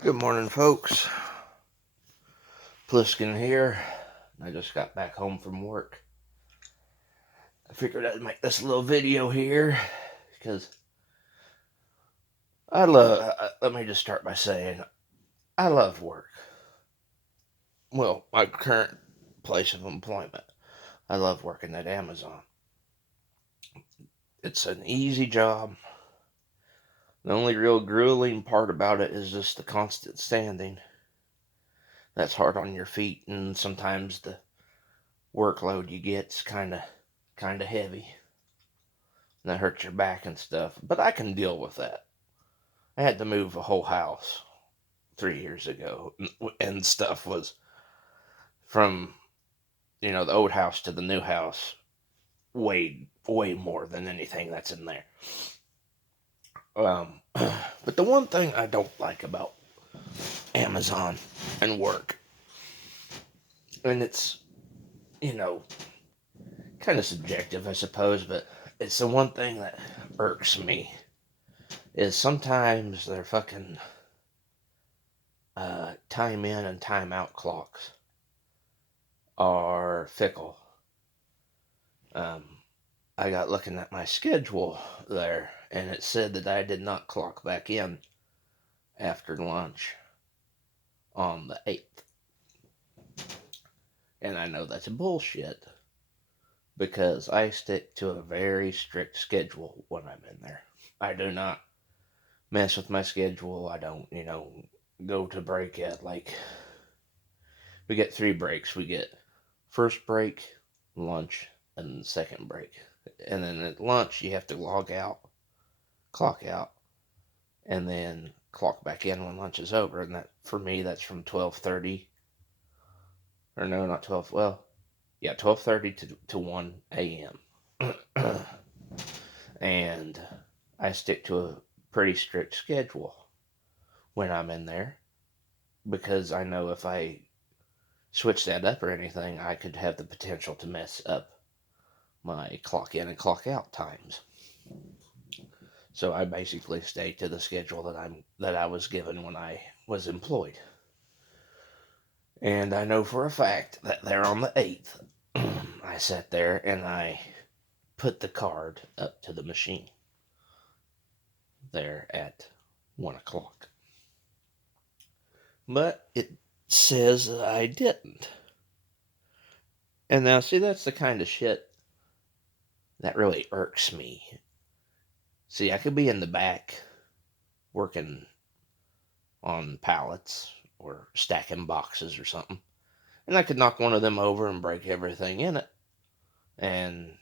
Good morning, folks. Pliskin here. I just got back home from work. I figured I'd make this little video here because let me just start by saying I love work. Well, my current place of employment. I love working at Amazon. It's an easy job. The only real grueling part about it is just the constant standing. That's hard on your feet, and sometimes the workload you get's kind of heavy. And that hurts your back and stuff. But I can deal with that. I had to move a whole house 3 years ago, and stuff was from the old house to the new house way more than anything that's in there. But the one thing I don't like about Amazon and work, and it's kind of subjective, I suppose, but it's the one thing that irks me is sometimes their fucking time in and time out clocks are fickle. Um, I got looking at my schedule there, and it said that I did not clock back in after lunch on the 8th. And I know that's bullshit because I stick to a very strict schedule when I'm in there. I do not mess with my schedule. I don't, go to break at we get 3 breaks. We get first break, lunch, and second break. And then at lunch, you have to log out, clock out, and then clock back in when lunch is over. And that, for me, that's from 12:30, or no, not 12. Well, yeah, 12:30 to 1 a.m. And I stick to a pretty strict schedule when I'm in there because I know if I switch that up or anything, I could have the potential to mess up my clock in and clock out times. So I basically stay to the schedule that I was given when I was employed. And I know for a fact that there on the 8th, I sat there and I put the card up to the machine there at 1 o'clock. But it says that I didn't. And now, see, that's the kind of shit that really irks me. See, I could be in the back working on pallets or stacking boxes or something, and I could knock one of them over and break everything in it and,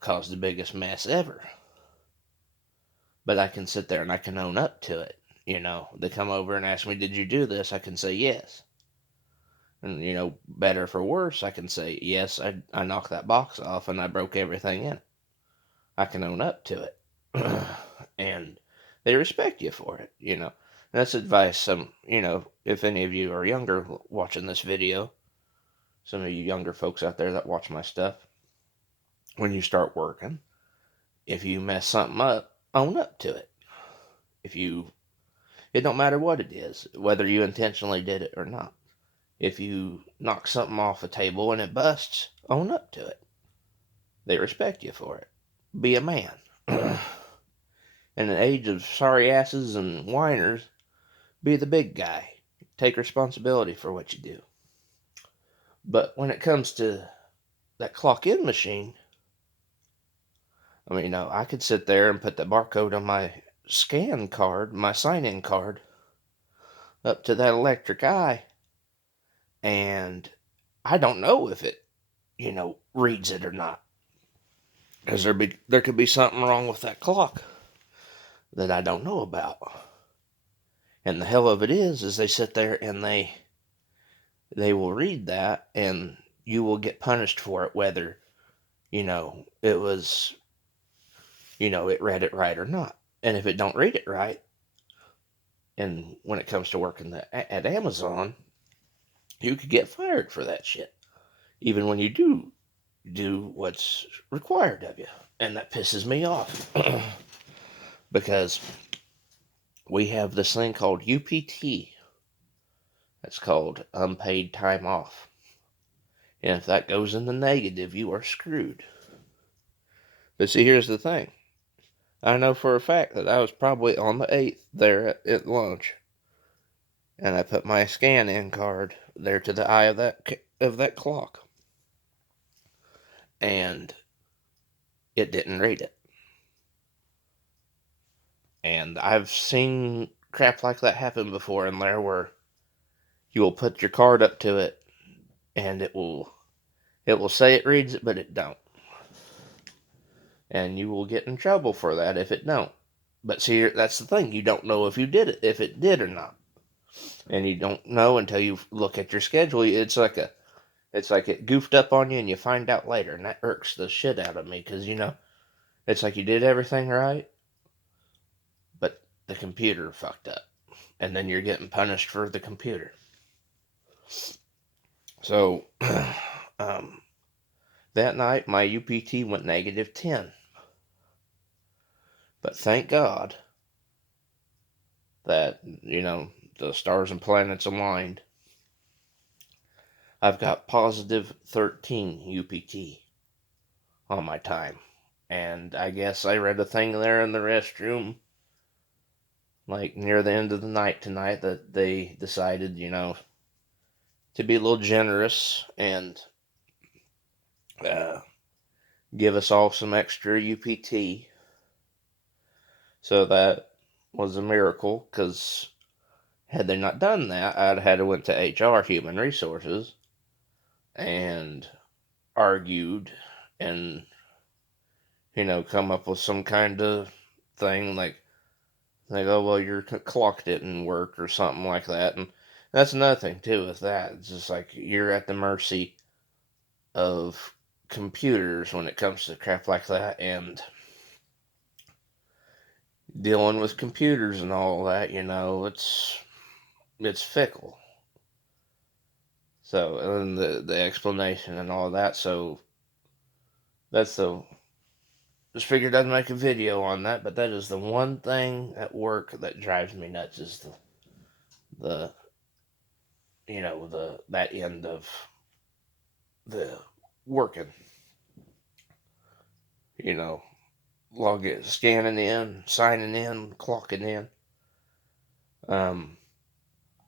cause the biggest mess ever. But I can sit there and I can own up to it. They come over and ask me, "Did you do this?" I can say yes. And, better for worse, I can say, "Yes, I knocked that box off and I broke everything in it." I can own up to it. And they respect you for it. That's advice if any of you are younger watching this video, some of you younger folks out there that watch my stuff, when you start working, if you mess something up, own up to it. It don't matter what it is, whether you intentionally did it or not. If you knock something off a table and it busts, own up to it. They respect you for it. Be a man. In an age of sorry asses and whiners, be the big guy. Take responsibility for what you do. But when it comes to that clock in machine, I could sit there and put the barcode on my scan card, my sign in card, up to that electric eye, and I don't know if it, reads it or not. Because there could be something wrong with that clock that I don't know about. And the hell of it is they sit there and they will read that, and you will get punished for it, whether, it was, it read it right or not. And if it don't read it right, and when it comes to working at Amazon, you could get fired for that shit, even when you do what's required of you. And that pisses me off because we have this thing called UPT, That's called unpaid time off. And if that goes in the negative, you are screwed. But see, here's the thing. I know for a fact that I was probably on the 8th there at lunch. And I put my scan-in card there to the eye of that clock. And it didn't read it. And I've seen crap like that happen before in there where you will put your card up to it and it will say it reads it, but it don't. And you will get in trouble for that if it don't. But see, that's the thing. You don't know if it did or not. And you don't know until you look at your schedule. It's like it goofed up on you and you find out later. And that irks the shit out of me because, it's like you did everything right, but the computer fucked up. And then you're getting punished for the computer. So, that night my UPT went -10. But thank God that, the stars and planets aligned. I've got positive 13 UPT on my time. And I guess I read a thing there in the restroom, like near the end of the night tonight, that they decided, to be a little generous and give us all some extra UPT. So that was a miracle, because had they not done that, I'd had to went to HR, Human Resources, and argued and, come up with some kind of thing like, oh, well, your clock didn't work or something like that. And that's another thing, too, with that. It's just like you're at the mercy of computers when it comes to crap like that. And dealing with computers and all that, it's fickle. So, and the explanation and all that. So, that's the. Just figured I'd make a video on that, but that is the one thing at work that drives me nuts is the that end of the working. Scanning in, signing in, clocking in.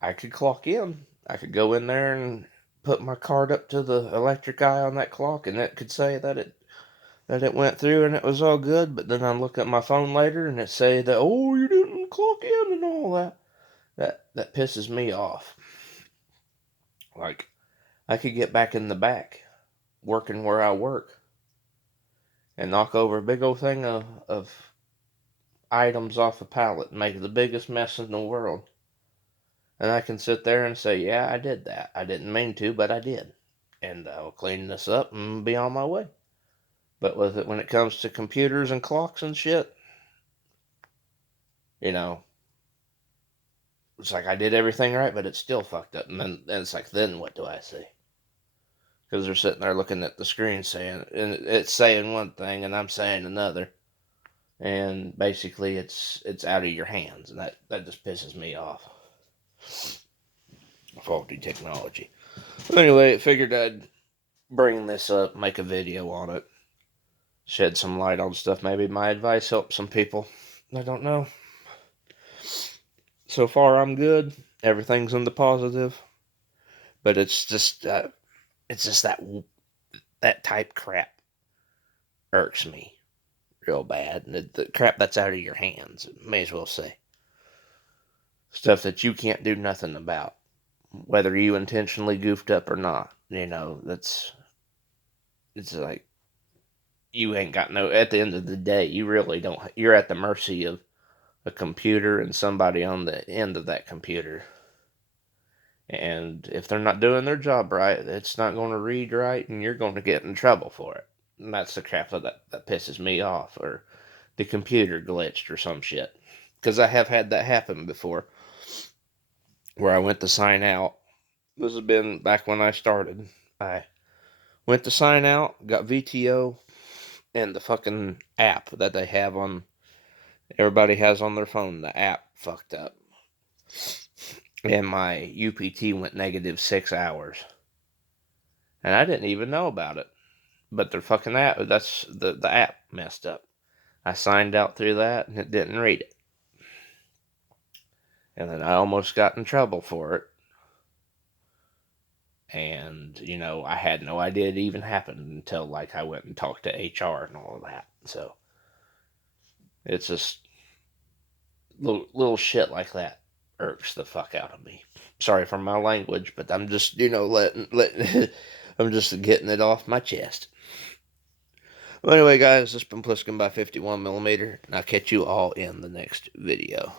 I could clock in. I could go in there and put my card up to the electric eye on that clock, and it could say that it went through and it was all good. But then I look at my phone later and it say that, oh, you didn't clock in and all that. That pisses me off. Like, I could get back in the back, working where I work, and knock over a big old thing of items off a pallet and make the biggest mess in the world. And I can sit there and say, yeah, I did that. I didn't mean to, but I did. And I'll clean this up and be on my way. But when it comes to computers and clocks and shit, it's like I did everything right, but it's still fucked up. And then it's like, then what do I say? Because they're sitting there looking at the screen and it's saying one thing and I'm saying another. And basically it's out of your hands. And that just pisses me off. Faulty technology. Anyway, I figured I'd bring this up, make a video on it, shed some light on stuff. Maybe my advice helps some people. I don't know. So far, I'm good. Everything's in the positive. But it's just that type crap irks me real bad. The crap that's out of your hands, may as well say. Stuff that you can't do nothing about. Whether you intentionally goofed up or not. It's like, you ain't got at the end of the day, you really don't, you're at the mercy of a computer and somebody on the end of that computer. And if they're not doing their job right, it's not going to read right and you're going to get in trouble for it. And that's the crap that pisses me off. Or the computer glitched or some shit. Because I have had that happen before. Where I went to sign out. This has been back when I started. I went to sign out, got VTO, and the fucking app that they have everybody has on their phone, the app fucked up. and my UPT went negative 6 hours. And I didn't even know about it. But their fucking app, that's the app messed up. I signed out through that and it didn't read it. And then I almost got in trouble for it. And, I had no idea it even happened until, like, I went and talked to HR and all of that. So, it's just little shit like that irks the fuck out of me. Sorry for my language, but I'm just, letting I'm just getting it off my chest. Well, anyway, guys, this has been Pliskin by 51mm, and I'll catch you all in the next video.